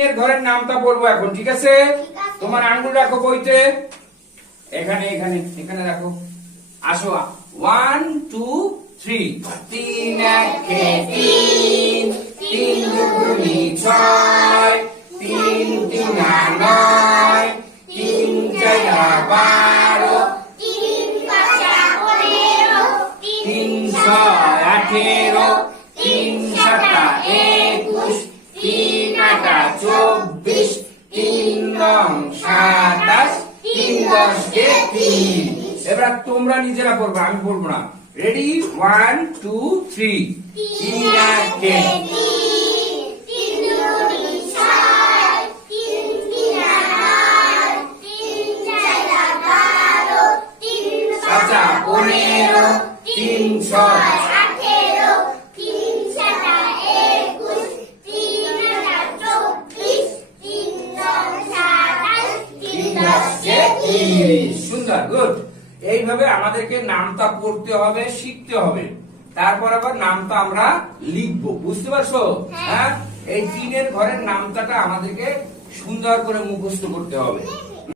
তিনের ঘরের নামটা বলবো এখন, ঠিক আছে? তোমার আঙ্গুল রাখো বইতে, এখানে এখানে এখানে রাখো। আসো, 1 2 3। 3 একে 3, 3 দুগুণে 6, 3 তিনে 9, 3 চারে 12, 3 ছয়ে 18, 3 সাতে 21, 3 আটে 24, 3 নং 27, 3 দশে 3। এবার তোমরা নিজেরা পড়বে, আমি পড়বো না। রেডি? 1 2 3। 3 একে 3, 3 দুগুণে 6, 3 তিনে 9, 3 চারে 12, 3 পাঁচে 15, 3 ছয়ে 18, 3 সাতে 21, 3 আটে 24, 3 নং 27, 3 দশে 30। সুন্দর, গুড। এইভাবে আমাদেরকে নামটা পড়তে হবে, শিখতে হবে, তারপর আবার নামটা আমরা লিখবো, বুঝতে পারছো? হ্যাঁ, এই তিনের ঘরের নামটাটা আমাদেরকে সুন্দর করে মুখস্থ করতে হবে।